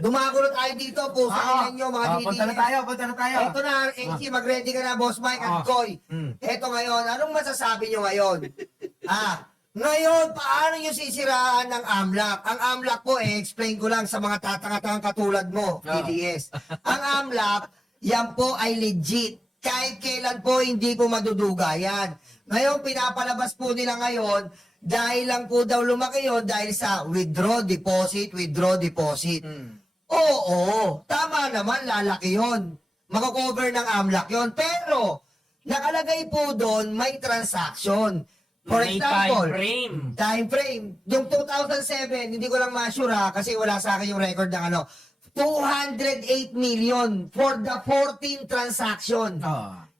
Dumako na tayo dito, pusa nyo, mga DDS. Punta na tayo, punta na tayo. Ito na, NC, mag-ready ka na, Boss Mike at Koy. Ito ngayon, anong masasabi nyo ngayon? Ngayon, paano nyo sisiraan ng AMLAC? Ang AMLAC po, explain ko lang sa mga tatanga-tangang katulad mo, DDS. Ang AMLAC, yan po ay legit. Kahit kailan po, hindi po maduduga yan. Ngayon, pinapalabas po nila ngayon, dahil lang po daw lumaki yun, dahil sa withdraw deposit. Oo, tama naman, lalaki yun. Makakover ng AMLAC yun. Pero, nakalagay po doon, may transaction. For May example, time frame. time frame. Yung 2007, hindi ko lang ma-sure kasi wala sa akin yung record ng 208 million for the 14 transaction.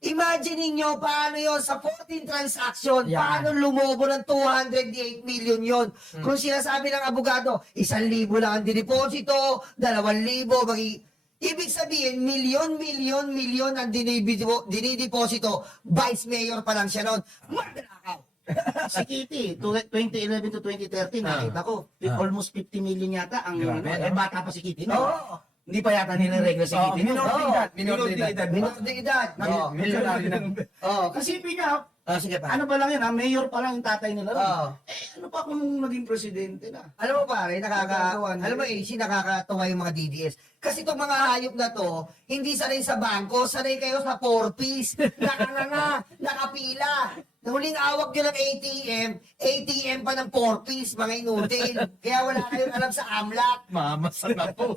Imagine niyo paano yon sa 14 transaction, paano lumobo ng 208 million yon. Kung sinasabi ng abogado, 1,000 lang ang dineposito, 2,000, ibig sabihin, milyon ang dinideposito, vice mayor pa lang siya noon. Magnanakaw. Si Kitty, 2011 to 2013, nakita ko, almost 50 million yata ang bata pa si Kitty. No? Hindi pa yata nilaregla si Kitty. Minor de edad. Milyonaryo na. Kasi niya, Sige pa. ano pa lang yan, mayor pa lang yung tatay nila. Ano pa kung naging presidente na? Alam mo pare, alam mo nakakatawa yung mga DDS. Kasi itong mga hayop na to, hindi sanay sa bangko, sanay kayo sa 4-piece. Nakanganga, nakapila. Huling awak nyo ng ATM pa ng 4-piece, mga inutil. Kaya wala kayong alam sa AMLAC. Mamasa na po.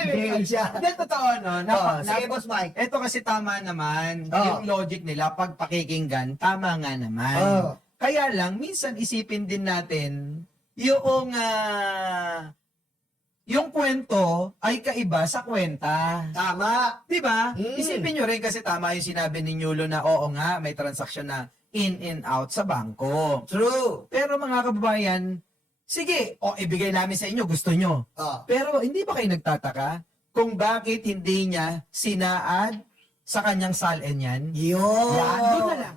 Anyway, Hindi, totoo, no? sige, Boss Mike. Ito kasi tama naman. Yung logic nila, pag pakikinggan, tama nga naman. Kaya lang, minsan isipin din natin, yung kwento ay kaiba sa kwenta. Tama. Diba? Isipin nyo rin kasi tama yung sinabi ni Yulo na oo nga, may transaksyon na in and out sa bangko. True. Pero mga kababayan, sige, ibigay namin sa inyo, gusto nyo. Pero hindi ba kayo nagtataka kung bakit hindi niya sinaad sa kanyang SALN yan? Yun. Yan, doon na lang.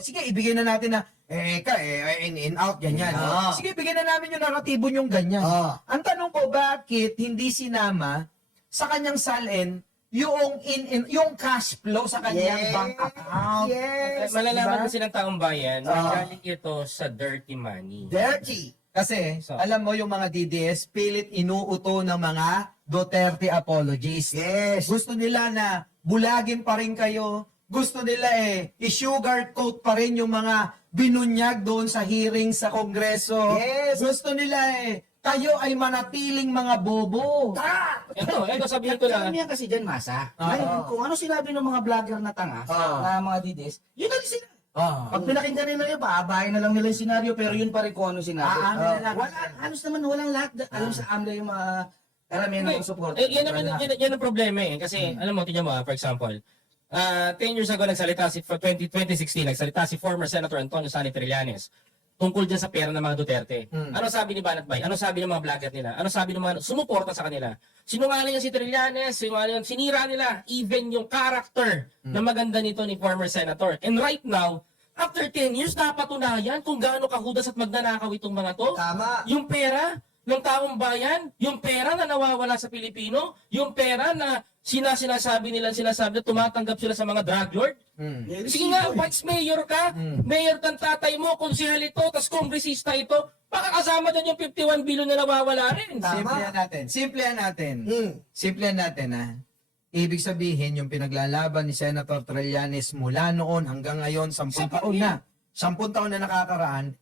Sige, ibigay na natin na, in and out, ganyan. Sige, bigyan na namin yung naratibo yung ganyan. Ang tanong ko, bakit hindi sinama sa kanyang SALN yung cash flow sa kanyang bank account? Yes. Malalaman kasi ng taong bayan, galing ito sa dirty money. Dirty. Kasi, alam mo yung mga DDS, pilit inuuto ng mga Duterte apologists. Yes. Gusto nila na bulagin pa rin kayo. Gusto nila i-sugarcoat pa rin yung mga binunyag doon sa hearing sa Kongreso. Yes. Gusto nila kayo ay manatiling mga bobo. Ito sabihin ko lang. Karamihan kasi dyan, Masa. Ngayon, kung ano sinabi ng mga vlogger na tanga, na mga DDS, yun na rin sila. Pag pinakinggan nila yun, paabahin na lang nila yung senaryo, pero yun pa rin kung ano sinabi. Halos naman walang lahat. Alam sa AMLA yung mga karamihan ng support. Yan ang problema Kasi, alam mo, tingnan mo for example, 10 years ago, nagsalita si 2016, nagsalita si former Senator Antonio Sani Trillanes tungkol dyan sa pera ng mga Duterte. Ano sabi ni Banat Bay? Ano sabi ng mga vlogger nila? Ano sabi ng mga sumuporta sa kanila? Sinungaling si Trillanes, sinira nila even yung character na maganda nito ni former Senator. And right now, after 10 years, napatunayan kung gaano kahudas at magnanakaw itong mga to. Tama. Yung pera ng taong bayan, yung pera na nawawala sa Pilipino, yung pera na sinasabi nila tumatanggap sila sa mga drug lord. Sige nga, vice mayor ka, mayor kang tatay mo, konsehal ito, tas kongresista ito, baka kasama dyan yung 51 billion na nawawala rin. Simplihan natin. Ibig sabihin, yung pinaglalaban ni Senator Trillanes mula noon hanggang ngayon, 10 taon na. 10 taon na nakakaraan,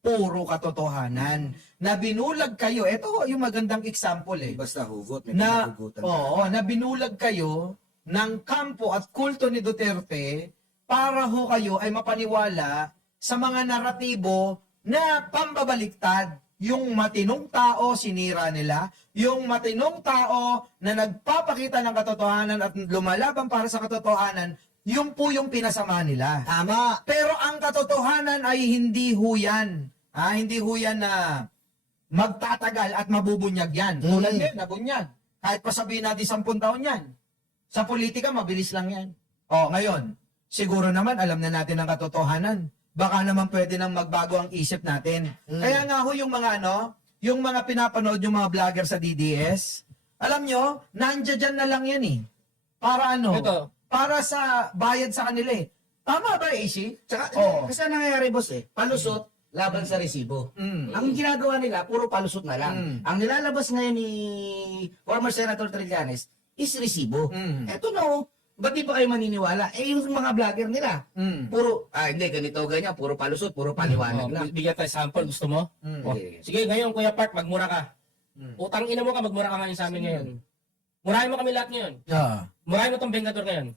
puro katotohanan. Na binulag kayo, ito yung magandang example Basta hugot, na binulag kayo ng kampo at kulto ni Duterte para kayo ay mapaniwala sa mga naratibo na pambabaliktad. Yung matinong tao, sinira nila. Yung matinong tao na nagpapakita ng katotohanan at lumalaban para sa katotohanan, yun po yung pinasama nila. Tama. Pero ang katotohanan ay hindi huyan. Hindi huyan na magtatagal at mabubunyag yan. Tulad yun, nabunyag. Kahit pa sabihin natin 10 taon yan. Sa politika, mabilis lang yan. Ngayon, siguro naman alam na natin ang katotohanan. Baka naman pwede nang magbago ang isip natin. Kaya nga ho yung mga yung mga pinapanood yung mga vlogger sa DDS, alam nyo, nandiyan na lang yan eh. Para ano? Ito. Para sa bayad sa kanila eh. Tama ba, AC? Tsaka, Oo. kasi ang nangyayari, boss palusot, laban sa resibo. Ang ginagawa nila, puro palusot na lang. Ang nilalabas ngayon ni former Senator Trillanes is resibo. Eto no, ba't di pa kayo maniniwala? Eh, yung mga vlogger nila, puro, hindi, ganito, ganyan, puro palusot, puro paliwanag Oh, lang. bigyan tayo sample, gusto mo? Oh. Sige, ngayon, Kuya Park, magmura ka. Utang ina mo ka, magmura ka ngayon sa amin ngayon. Murahin mo kami lahat ngayon. Murahin mo tong Bengador ngayon.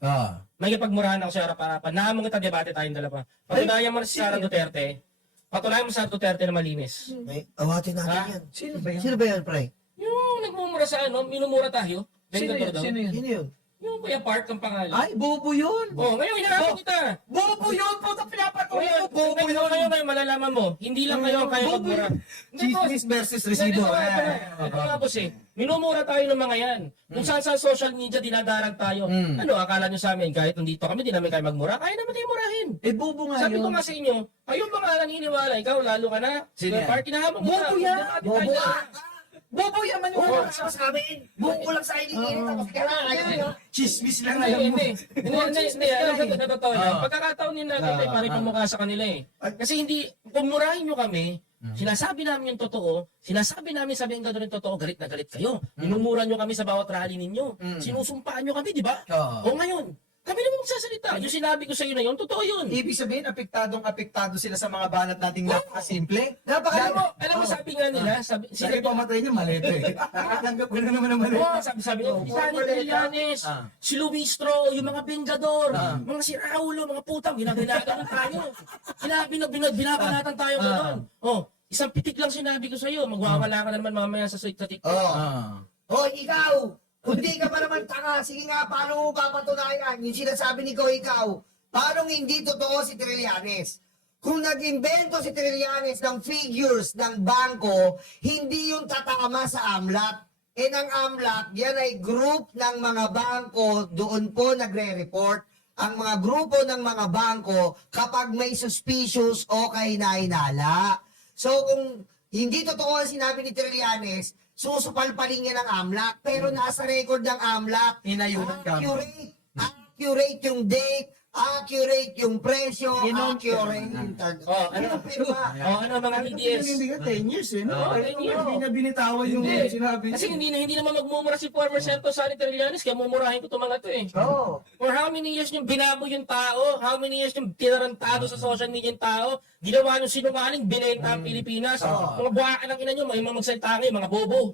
May pagmurahan ako sa harapan. Nahamong kita debate tayong dalawa. Patunayan mo na si Sara Duterte. Patunayan mo sa Duterte na malinis. May awatin natin Ha? yan. Sino ba yan? Sino ba yan, pre? Yung nagmumura sa ano, minumura tayo. Sino Bengador yun? daw. Sino yun? Sino yun? Yung Kuya Park ang pangalan. Ay, bobo yun! Oh, ngayon hinahamon kita. Bobo yun! Puta pinapatuloy Ngayon, mo! Bobo yun! ngayon, malalaman mo. Hindi lang kayo ang kaya Bobo magmura. Chismis versus resibo. Ito nga boss eh. Minumura tayo ng mga yan. Kung saan sa social media dinadarag tayo. Ano, akala nyo sa amin, kahit nandito kami, di namin kayo magmura, kaya naman kayo murahin. Eh, bobo nga Sabi yun. ko nga sa inyo, kayo ba nga naniniwala? Ikaw, lalo ka na. Sino yan? Party na habang Bobo yan! Bobo ka! Bobo yan man Oo, yung sa amin! Buong ko lang sa inyo, tapos ka lang. Ayaw nyo. chismis lang Hindi, alam mo. hindi. Alam ko, totoo yan. Pagkakataon din natin, tayo pare pamukha sa kanila eh. Kasi hindi, kung murahin nyo kami, sinasabi namin yung totoo, sinasabi namin sabihin ka doon yung totoo, galit na galit kayo. Minumura nyo kami sa bawat rally ninyo. Sinusumpaan nyo kami, di ba? Oo. O ngayon, kami naman magsasalita. Yung sinabi ko sa iyo na yun, totoo yun. Ibig sabihin, apektado sila sa mga banat nating napakasimple. Alam mo, sabi nga nila, Sige, pamatay niya, mali ito eh. Nakatanggap ko na naman ang mali. sabi ko, si Sani Trillanes, si Luistro, yung mga Bengador, mga si Raulo, mga putang, ginaganagan tayo. Binabanatan tayo gano'n. Oh, isang pitik lang sinabi ko sa iyo, magwawala ka na naman mamaya sa TikTok. Oh, ikaw! Hindi ka pa naman tanga. Sige nga, paano mo papatunayan? Yung sinasabi ni ko, ikaw, paano hindi totoo si Trillanes? Kung nag-invento si Trillanes ng figures ng bangko, hindi yung tatama sa AMLAC. Eh, ng AMLAC, yan ay group ng mga bangko, doon po nagre-report ang mga grupo ng mga bangko kapag may suspicious o kahinala. So, kung hindi totoo ang sinabi ni Trillanes, susupalpaling niya ng AMLAC, pero nasa record ng AMLAC, Inayunan ka. accurate yung date, accurate yung presyo, Yun ang- accurate yung Oh, ano? Ano mga DDS? Hindi ka 10 years eh, no? Oo, 10 years. Hindi na binitawan yung Hindi. sinabi. Kasi hindi naman magmumura si former Senator Sani Trillanes, kaya mumurahin ko itong mga to eh. Oo. For how many years yung binabo yung tao, how many years yung tinarantado sa social media yung tao, ginawa nyo sinungaling, binenta ang Pilipinas, mga buwakan ng ina nyo, may mga magsalita kayo, mga bobo.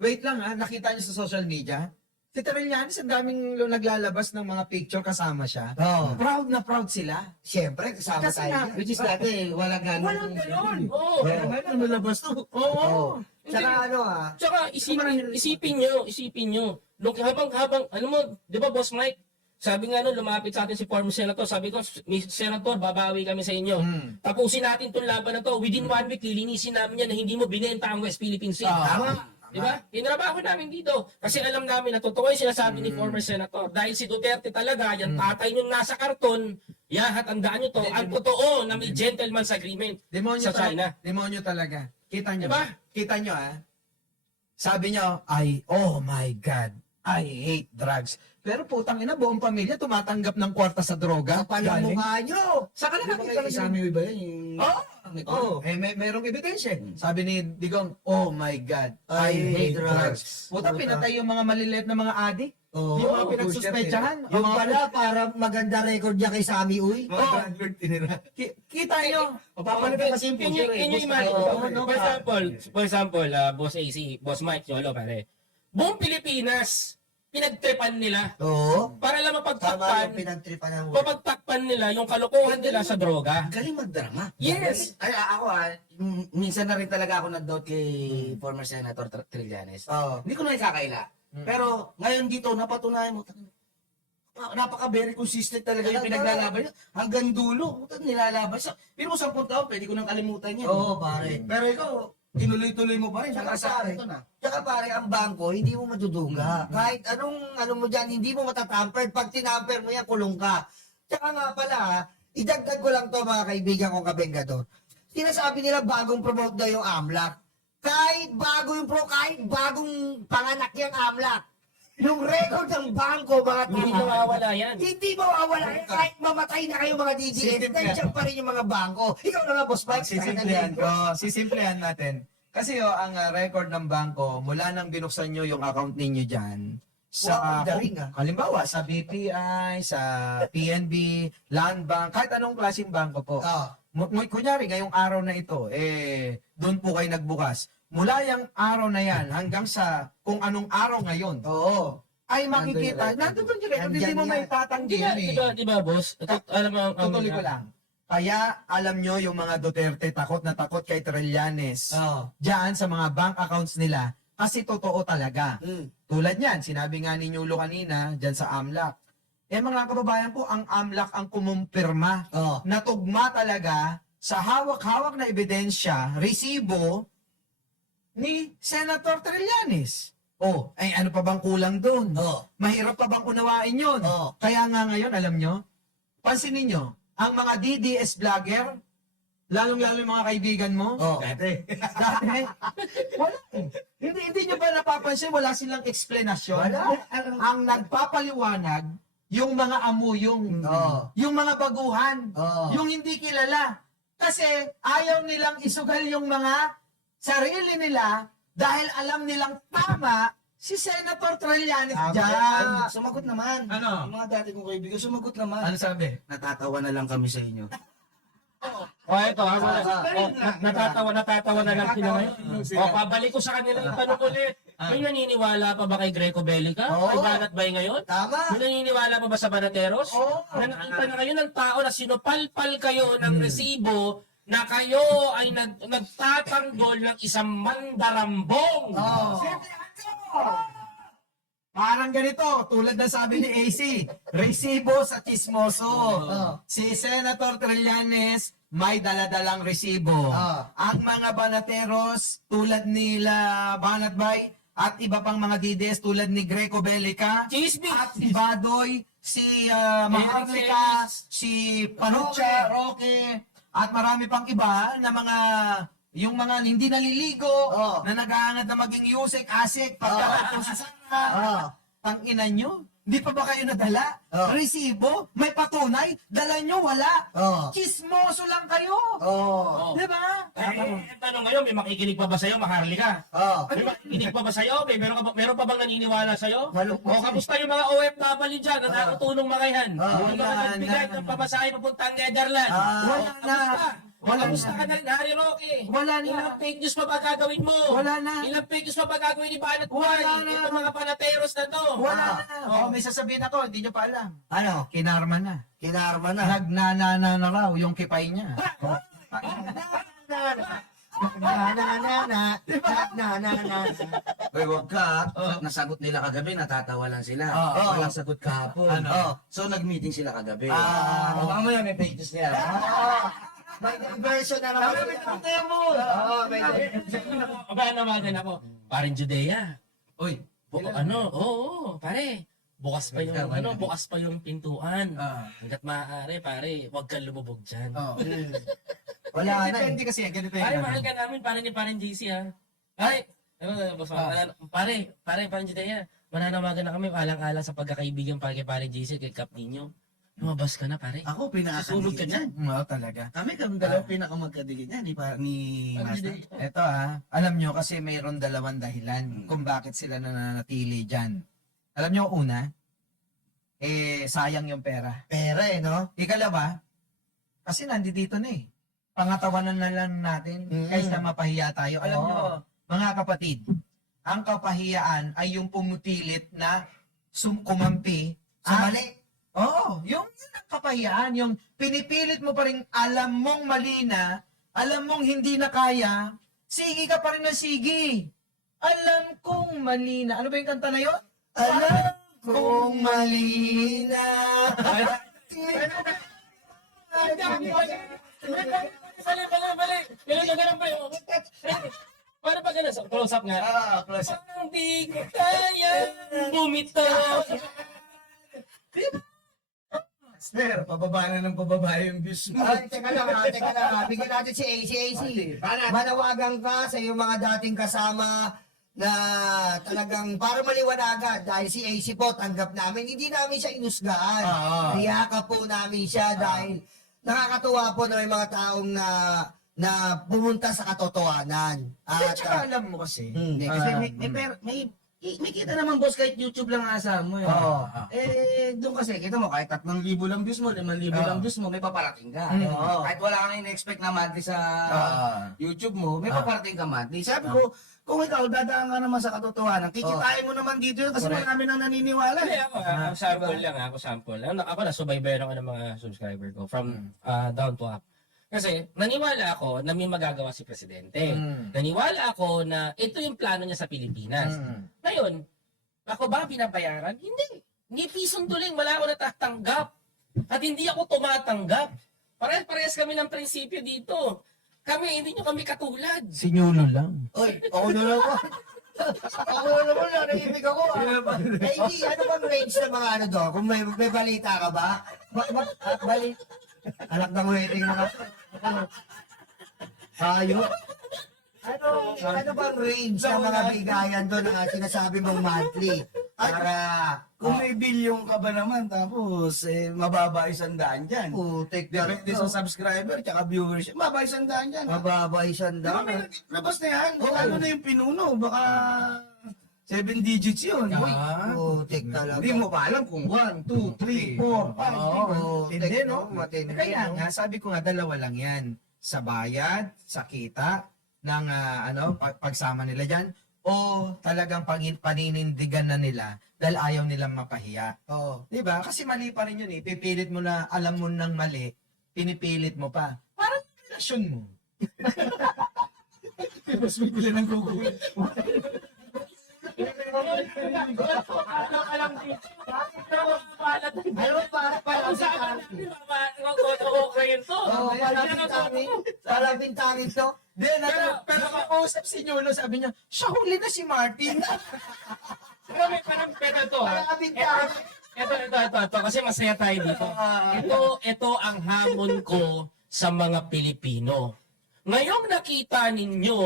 Wait lang ha, nakita niyo sa social media? Si Trillanes, ang daming naglalabas ng mga picture kasama siya. Oo. Proud na proud sila. Siyempre, kasama Kasi tayo. nga, dyan. Which is dati, wala ganun. Walang ganon. Oo. Pero ngayon, lumabas to. Oo. Tsaka ano Tsaka isipin nyo, nung habang, ano mo, di ba Boss Mike, sabi nga nun, lumapit sa atin si former senator, sabi ko, Senator, babawi kami sa inyo. Tapusin natin itong laban na to, within 1 week, lilinisin namin yan na hindi mo binenta ang West Philippine Sea. Tama. Di ba? Tinrabaho namin dito. Kasi alam namin na totoo yung sinasabi ni former senator. Dahil si Duterte talaga, yan tatay nyung nasa karton, yahat, andaan nyo to, ang totoo na may gentleman's agreement Demonyo sa China. Demonyo talaga. Kita nyo Diba? ba? Kita nyo Sabi nyo, oh my God, I hate drugs. Pero putang ina, buong pamilya tumatanggap ng kwarta sa droga. kapal ang Galing. mukha nyo. Saka Di ba nakakita kayo isama yung iba yan? Merong ebidensya. Sabi ni Digong, oh my God, I hate drugs. Puta, pinatay yung mga maliliit na mga adik. Yung mga pinagsuspechahan. Yung pala, para maganda record niya kay Sammy Uy. Kita nyo. Papalit ka kasi yung Can you picture eh. imagine? Boss, For example, Boss AC, Boss Mike, Yolo, pare. Buong Pilipinas, pinagtripan nila Oo. para lang Tama mapagtakpan, yung pinagtripan ng mapagtakpan nila yung kalokohan nila sa droga. Galing magdrama. Yes! Ay, ako minsan na rin talaga ako nag-doubt kay former Senator Trillanes. Oo. Hindi ko na ikakaila. Pero ngayon dito, napatunayan mo, napaka-very consistent talaga yung pinaglalaban niya. Hanggang dulo, nilalaban siya. Pero 10 taon, pwede ko nang kalimutan yan. Oo, pare. Pero ikaw, tinuloy-tuloy mo pa rin. Tsaka Hanggang sa pare, ito na. tsaka pare, ang bangko, hindi mo matuduga. Kahit anong ano mo dyan, hindi mo matatamper. Pag tinamper mo yan, kulong ka. Tsaka nga pala, idagdag ko lang to mga kaibigan kong kabengador. sinasabi nila bagong promote daw yung AMLAC. Kahit bago yung kahit bagong panganak yung AMLAC. Yung record ng bangko, mga Hindi tao, nawawala yan. hindi mawawala yan. Kahit mamatay na kayo mga DDS, Sisimplihan. nandiyan pa rin yung mga bangko. Ikaw na nga, Boss Mike. Sisimplihan natin. Kasi ang record ng bangko, mula nang binuksan nyo yung account ninyo dyan, sa, Wow, daring, halimbawa, sa BPI, sa PNB, Land Bank, kahit anong klaseng bangko po. Ah. Kunyari, ngayong araw na ito, doon po kayo nagbukas. Mula yung araw na yan hanggang sa kung anong araw ngayon, Oo. ay makikita, nandun yung record, hindi mo Nandyan may yan. tatanggi Di ba, yun eh. di ba, boss? Alam mo, Tutuloy ko lang. Kaya alam nyo yung mga Duterte takot na takot kay Trillanes Oo. diyan sa mga bank accounts nila kasi totoo talaga. Mm. Tulad niyan, sinabi nga ni Nyulo kanina diyan sa AMLAC. Mga kababayan po, ang AMLAC ang kumumpirma Oo. na tugma talaga sa hawak-hawak na ebidensya, resibo ni Senator Trillanes. Oh, ay ano pa bang kulang doon? Oo. Mahirap pa bang unawain yun? Oo. Kaya nga ngayon, alam nyo, pansinin nyo, ang mga DDS vlogger, lalong-lalo yung mga kaibigan mo, Oo. dati, wala eh. Hindi nyo ba napapansin, wala silang explanation? Wala. Ang nagpapaliwanag, yung mga amuyong, Oo. yung mga baguhan, Oo. yung hindi kilala. Kasi ayaw nilang isugal yung mga sarili nila dahil alam nilang tama si Senator Trillanes dyan. Sumagot naman. Ano? Yung mga dati kong kaibigan, sumagot naman. Ano sabi? Natatawa na lang kami sa inyo. Ito, natatawa na lang sila ngayon. Pabalik ko sa kanila yung tanong ulit. May naniniwala pa ba kay Greco Bellica? Oo. Kay Banat Bay ngayon? Tama. May naniniwala pa ba sa Banateros? Oo. Na nakita na kayo ng tao na sinupalpal kayo ng resibo na kayo ay nagtatanggol ng isang mandarambong. Oo. Parang ganito, tulad na sabi ni AC, resibo sa chismoso. Si Senator Trillanes may daladalang resibo. Ang mga banateros tulad nila Banat Bay at iba pang mga DDS tulad ni Greco Bellica Chismis! at si Badoy, si Maharlika, si Panucha, Roque, at marami pang iba na mga yung mga hindi naliligo, na nag-aangad na maging yusek, asik, pagkakato sa sana. Tang-ina nyo, hindi pa ba kayo nadala? Resibo, may patunay, dala nyo, wala. Chismoso lang kayo. Di ba? Tanong ngayon, may makikinig pa ba sa'yo, Maharlika? May makikinig pa ba sa'yo? Meron pa bang naniniwala sa'yo? O kamusta yung mga OFW dyan na nakatulong makayan? Yung mga nagbigay ng pabasahe papuntang Netherlands? Wala na. Kamusta ka na rin, Harry Roque? Wala na. Ilang fake news pa ba gagawin mo? Wala na. Ilang fake news pa ba gagawin ni Banat Boy? Wala na. Itong mga panateros na to. Wala na. May sasabihin ako, hindi nyo pa alam. Ano? Kinarma na. Kinarma na. Nagnanana na raw yung kipay niya. Uy, wag ka. Nasagot nila kagabi, natatawa lang sila. Walang sagot kahapon. So, nag-meeting sila kagabi. Mamaya may fake news niya. May version na naman sila. May Aba naman din ako. Parin Judea. Uy, Pare. Bukas pa yung bukas pa yung pintuan. Hangga't maaari, pare, huwag kang lumubog diyan. Wala na eh. Depende kasi, ganito Pare, yan. mahal ka namin, pare ni Parin JC ha. Ay, Parin Judea, mananawagan na kami alang-alang sa pagkakaibigan para kay Parin JC kay Cap Nino. Lumabas ka na, pare. ako Susunod ka pinakakadigin dyan. yan. Oo, talaga. Kami dalawa pinakamagkadigin yan ni Master. Ito alam nyo kasi mayroon dalawang dahilan kung bakit sila nananatili dyan. Alam nyo, una, sayang yung pera. Pera eh, no? Ikalawa, kasi nandito na eh. Pangatawanan na lang natin kaysa mapahiya tayo. Alam nyo, mga kapatid, ang kapahiyaan ay yung pumupilit na kumampi Sa mali. Oo, yung ang kapayaan, yung pinipilit mo pa rin, alam mong mali na, alam mong hindi na kaya, sige ka pa rin na sige. Alam kong mali na. Ano ba yung kanta na yun? Alam kong mali na. Balik. Ganun pa yun. Paano pa ganun? Close up nga. Close. Parang di ko kaya bumitaw. Master, pababa na ng pababa yung views mo. Ay, teka lang ha. Bigyan natin si AC. AC, manawagan ka sa iyong mga dating kasama na talagang para maliwanagan dahil si AC po tanggap namin. Hindi namin siya inusgaan. Niyaka po namin siya dahil nakakatuwa po na may mga taong na pumunta sa katotohanan. At saka alam mo kasi, Hindi, kasi may kita naman boss kahit YouTube lang asa mo eh. Oo. Doon kasi kita mo kahit 3,000 lang views mo, 5,000 lang views mo, may paparating ka. Oo. Kahit wala kang in-expect na monthly sa YouTube mo, may paparating ka monthly. Sabi ko, kung ikaw dadaan ka naman sa katotohanan, kikitain mo naman dito yun kasi marami nang naniniwala. Hindi, ako sample lang ako sample. Ako na, subaybayan ako ng mga subscriber ko from down to up. Kasi naniwala ako na may magagawa si Presidente. Naniwala ako na ito yung plano niya sa Pilipinas. Ngayon, ako ba binabayaran? Hindi. Hindi pisong tuling, wala ako natatanggap. At hindi ako tumatanggap. Parehas kami ng prinsipyo dito. Kami, hindi nyo kami katulad. Sinyulo lang. Oy, ako na lang po. Ako na naman, narinig ako. Eh, hindi, ano bang range ng mga ano do? Kung may balita ka ba? Anak ng wedding mga... Ayun. Ano bang range ng mga bigayan doon na sinasabi mong monthly? Para... Kung may bilyong ka ba naman, tapos mababa 100 dyan. Putik na. Depende sa subscriber, tsaka viewership. Mababa 100 dyan. Mababa isang Diba, may daan. labas na yan. Oo. Lalo na yung pinuno. Baka 7 digits yun. Uy, Putik talaga. hindi mo pa alam kung 1, 2, 3, 4, 5. Hindi, no? Matindi, Kaya no? nga, sabi ko nga, dalawa lang yan. Sa bayad, sa kita, ng pagsama nila dyan, o talagang paninindigan na nila dahil ayaw nilang mapahiya. Oo. Di ba? Kasi mali pa rin yun eh. Pipilit mo na alam mo nang mali, pinipilit mo pa. Parang relasyon mo. Mas may pila ng Google. Ano para sa akin? Oo, palabing-tangin to. Then, pero makausap si Nuno, sabi niya, siya huli na si Martin. Pero ito Palabing-tangin. Ito, kasi masaya tayo dito. Ito ang hamon ko sa mga Pilipino. Ngayong nakita ninyo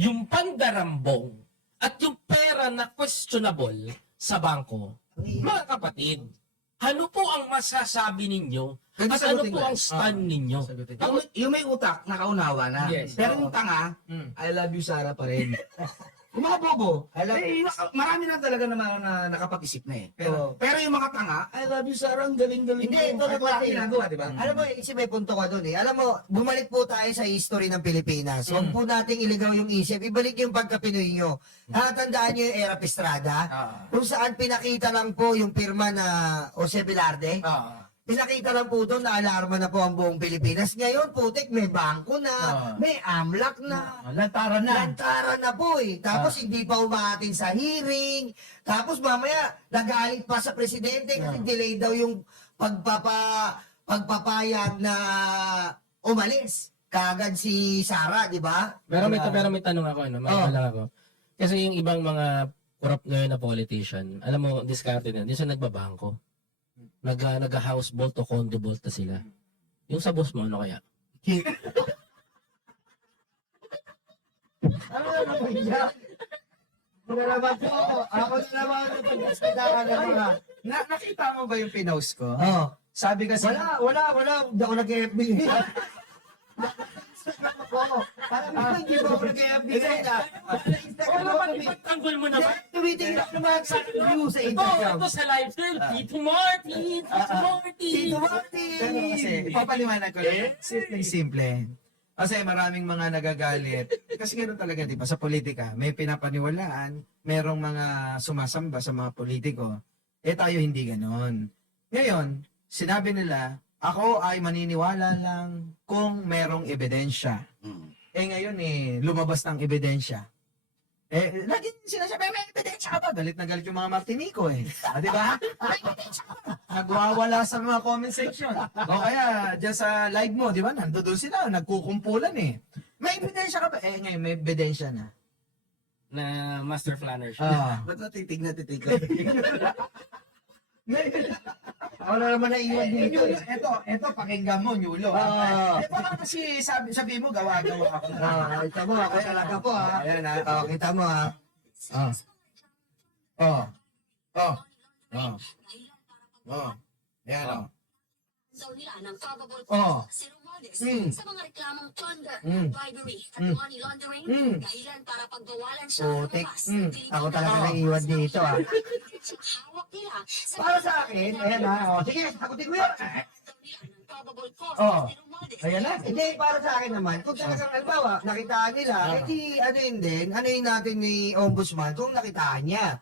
yung pandarambong at yung pera na questionable sa bangko, mga kapatid, ano po ang masasabi ninyo Pwede at ano sagutin po ko ang stand ninyo? Yung may utak, nakaunawa na. Yes. Pero yung tanga, I love you Sarah pa rin. Yung mga bobo, marami na talaga naman na nakapag-isip na eh. Pero yung mga tanga, I love you Sarah, ang galing-galing. Hindi, ito Kahit na wala kasi. ginagawa, di ba? Alam mo, isip may punto ka doon eh. Alam mo, bumalik po tayo sa history ng Pilipinas. Huwag po nating iligaw yung isip. Ibalik yung pagka-Pinoy nyo. Nakatandaan nyo yung era Pistrada? Kung saan pinakita lang po yung pirma na Jose Velarde? Pinakita lang po doon na alarma na po ang buong Pilipinas. Ngayon, putik, may bangko na, may AMLAC na. Lantaran na. Lantaran na po eh. Tapos hindi pa umaatin sa hearing. Tapos mamaya, nagalit pa sa presidente kasi delay daw yung pagpapayag na umalis. Kagad si Sara, di ba? Pero may tanong ako, ano, may lang ako. Kasi yung ibang mga corrupt ngayon na politician, alam mo, diskarte na, hindi sila nagbabangko. Nag-house vault o condo vault na sila. Yung sa boss mo, ano kaya? Ano naman niya? Ako na naman po. Ako na naman ang pagkasita ka na mga. Nakita mo ba yung pinost ko? Oo. Sabi kasi, Wala. Hindi ako nag-FB. Parang hindi ba ako nag-FB na? Ipagtanggol mo naman. Tumitingin ako naman sa view sa Ito Instagram. sa live stream. Tito Martin! Tito Martin! Tito Martin! pero kasi, ipapaliwanag ko lang. Simple. Kasi maraming mga nagagalit. Kasi gano'n talaga, di ba? Sa politika, may pinapaniwalaan, merong mga sumasamba sa mga politiko. Eh tayo hindi gano'n. Ngayon, sinabi nila, ako ay maniniwala lang kung merong ebidensya. Eh ngayon lumabas ng ebidensya. Eh, lagi sinasabi, may ebidensya ka ba? Galit na galit yung mga Martinico di ba? May ebidensya ka ba? Nagwawala sa mga comment section. O kaya, dyan sa live mo, di ba? Nandoon sila, nagkukumpulan May ebidensya ka ba? Eh, ngayon may ebidensya na. Na Master Flanner siya. Ba't natitig na titig ka? Wala naman naiwan dito. Ito, pakinggan mo, Nyulo. Baka kasi sabi mo, gawa-gawa ako. Kita mo, ako talaga po ha. Ayan, ha? Kita mo ha. Ayan, daw nila ng probable Oh. cause si Romualdez Mm. sa mga reklamong plunder, Mm. bribery at Mm. money laundering, Mm. dahilan para pagbawalan siya Putik. lumabas. Ako talaga naiwan dito ha. Hawak nila sa Para sa akin, ayan ha. Sige, sagutin ko yan. daw nila ng probable cause Oh. si Romualdez. Ayan na. Hindi, para sa akin naman, kung talagang halimbawa, nakitaan nila, edi ano yun din, ano yun natin ni Ombudsman kung nakitaan niya.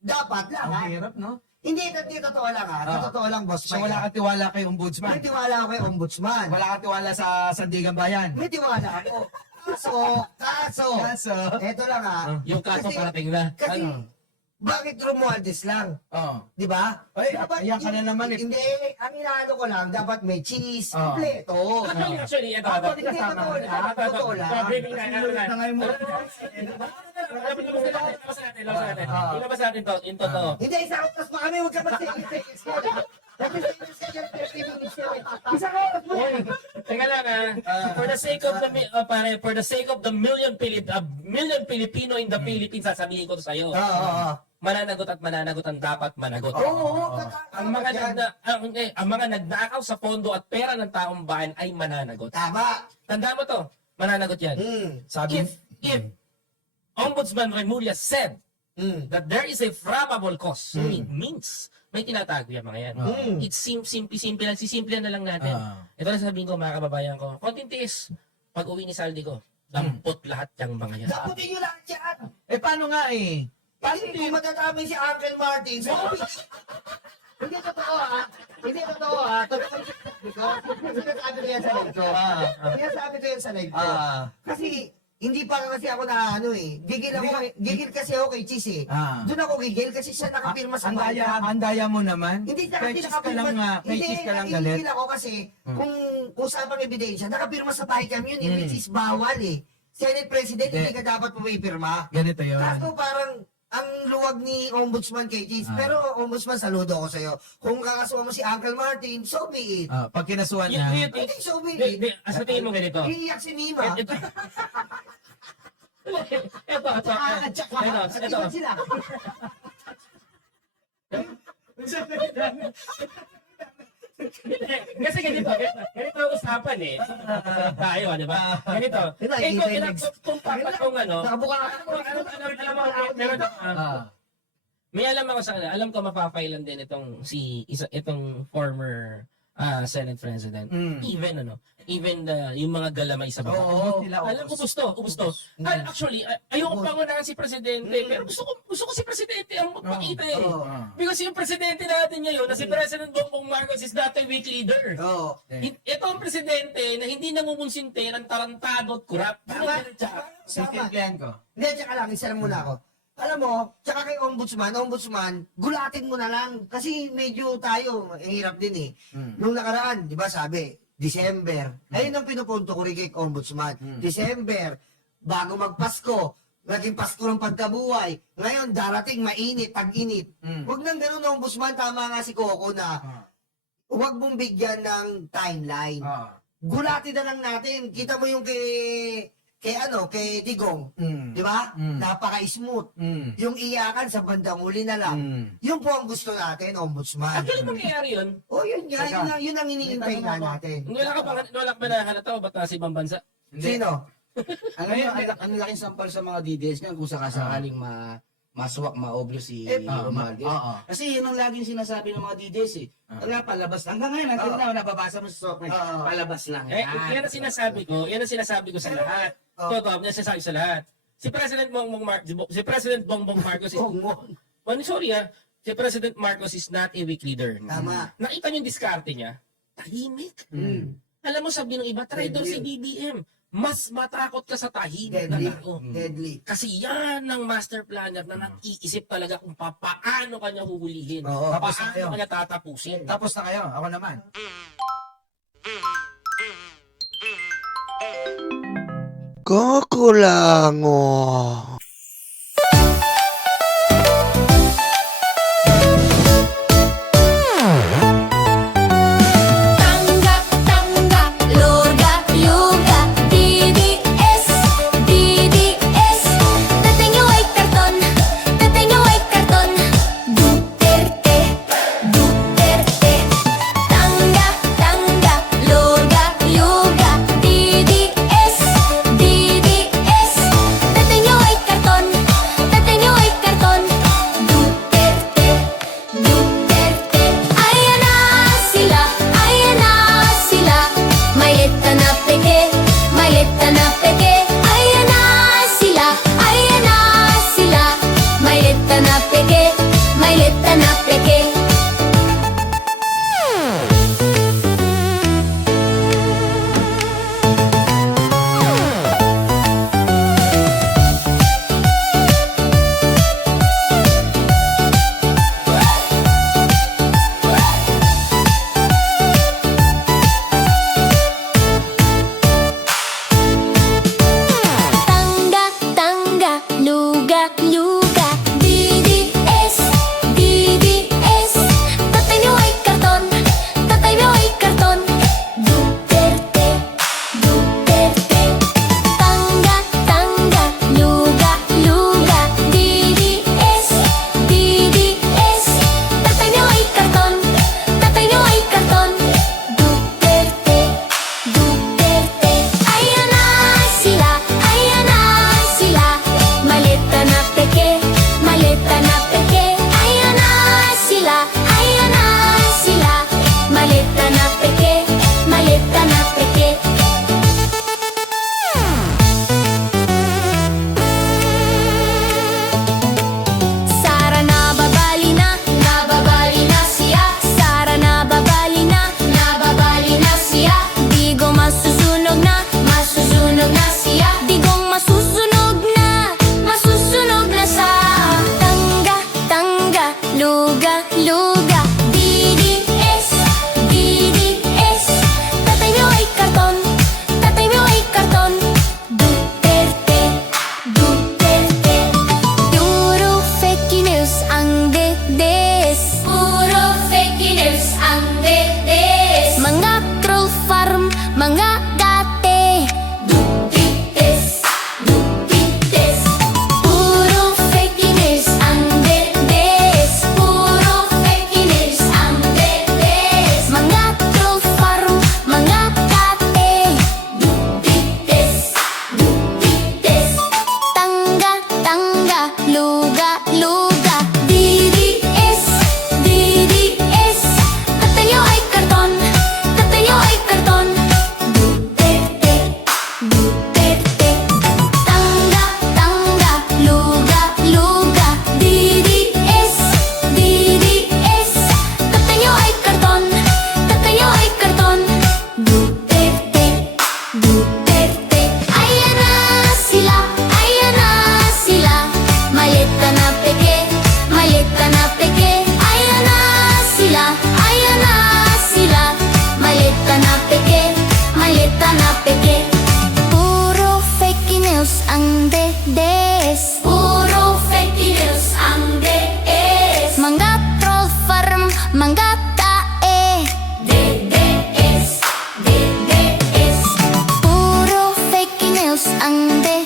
Dapat lang ha. Ang hirap, no? Hindi totoo lang ha. Sa totoo lang, boss. So, Mike, wala ha. kang tiwala kay Ombudsman? May tiwala ako kay Ombudsman. Wala kang tiwala sa Sandigan Bayan? May tiwala ako. Kaso, Kaso? eto lang ha. Yung kaso Kasi- parating na. Kasi, Ano? bakit Romualdez lang? Oh. Di ba? Ay, ayan ka na naman eh. Hindi, ang inaano ko lang, dapat may cheese, Oh. kompleto. Actually, ito. Hindi, totoo lang. Totoo lang. Ilabas natin to, yung totoo. Hindi, isang oras pa kami, huwag ka mag-seconds ko. Isang oras mo yan. Teka lang for the sake of the for the sake of the million Filipino in the Philippines, sasabihin ko to sa'yo. Oo. Mananagot at mananagot ang dapat managot. Oo. Ang mga nagnakaw sa pondo at pera ng taong bayan ay mananagot. Tama. Tanda mo to, mananagot yan. Sabi, If Ombudsman Remulla said that there is a probable cause, it means may tinatago yung mga yan. It's simple lang, sisimple na lang natin. Ito na sabihin ko mga kababayan ko, konting tiis, pag uwi ni Saldi ko, dampot lahat yung mga yan. Daputin nyo lahat yan. paano nga eh? Kasi kung matatamin si Uncle Martin, so, hindi totoo ha. Hindi totoo ha. Totoo yung sinasabi ko. Sinasabi ko yan sa live ko. Sinasabi ko yan sa live ko. Kasi, hindi pa kasi ako na ano eh. Gigil kasi ako kay Cheese eh. Doon ako gigil kasi siya nakapirma sa bayan. Ang daya mo naman. Hindi siya Kay kasi Cheese ka lang, kay Cheese ka lang galit. nahihil ako kasi kung usapang ebidensya, nakapirma sa Bicam yun eh, which is bawal eh. Senate President, hindi ka dapat pumipirma. Ganito yun. Kaso parang ang luwag ni Ombudsman kay Cheese. Pero Ombudsman, saludo ako sa'yo. Kung kakasuhan mo si Uncle Martin, so be it. Pag kinasuhan niya, Hindi, so be it. Sa tingin mo ganito. Iiyak si Nima. Ito. Ito. Sila. Kasi ganito ang usapan eh. Tayo, di ba? Ganito. Kung ano, Nakabuka ka. alam mo, meron may alam ako sa kanila. Alam ko mapapailan din itong former Senate President. Even yung mga galamay sa baba. Oo, sila Alam ko, gusto. Actually, ayoko pangunahan si Presidente, pero gusto ko si Presidente ang magpakita eh. Because yung Presidente natin ngayon, na si President Bongbong Marcos is not a weak leader. Ito ang Presidente na hindi nangungunsinte ng tarantado at kurap. sisimplihan ko. Hindi, tsaka lang, isa lang muna ako. Alam mo, tsaka kay Ombudsman, gulatin mo na lang. Kasi medyo tayo, hirap din eh. Nung nakaraan, di ba sabi, December. Ayun ang pinupunto ko rin kay Ombudsman. December, bago magpasko, naging Pasko ng pagkabuhay. Ngayon, darating mainit, tag-init. Huwag nang ganun, Ombudsman, tama nga si Coco na huwag mong bigyan ng timeline. Gulatin na lang natin. Kita mo yung kay Tigong. Di ba? Napaka-smooth. Yung iyakan sa bandang uli na lang. Yun po ang gusto natin, Ombudsman. Actually, mangyayari yun. O yun nga, yun ang iniintay nga natin. Wala ka ba nahalata o ba't nasa ibang bansa? Sino? Ang laking sampal sa mga DDS niyan kung sakasakaling maswak, maoblo si Romualdez. Kasi yun ang laging sinasabi ng mga DDS eh. Wala, palabas. Hanggang ngayon, hanggang na, nababasa mo sa SOC, palabas lang. Yan ang sinasabi ko sa lahat. Totoo, yan ang sinasabi sa lahat. Si President Bongbong Marcos is... si President Marcos is not a weak leader. Tama. Nakita niyo yung diskarte niya? Tahimik. Alam mo, sabi ng iba, traitor si BBM. Mas matakot ka sa tahimik na tao. Deadly. Kasi yan ang master planner na nag-iisip talaga kung paano kanya huhulihin. Oo, tapos na kayo. Paano kanya tatapusin. Tapos na kayo, ako naman. Kukulango. news ang DDS. Puro fake news ang DDS. Mga troll farm, mga tae. DDS, DDS. Puro fake news ang DDS.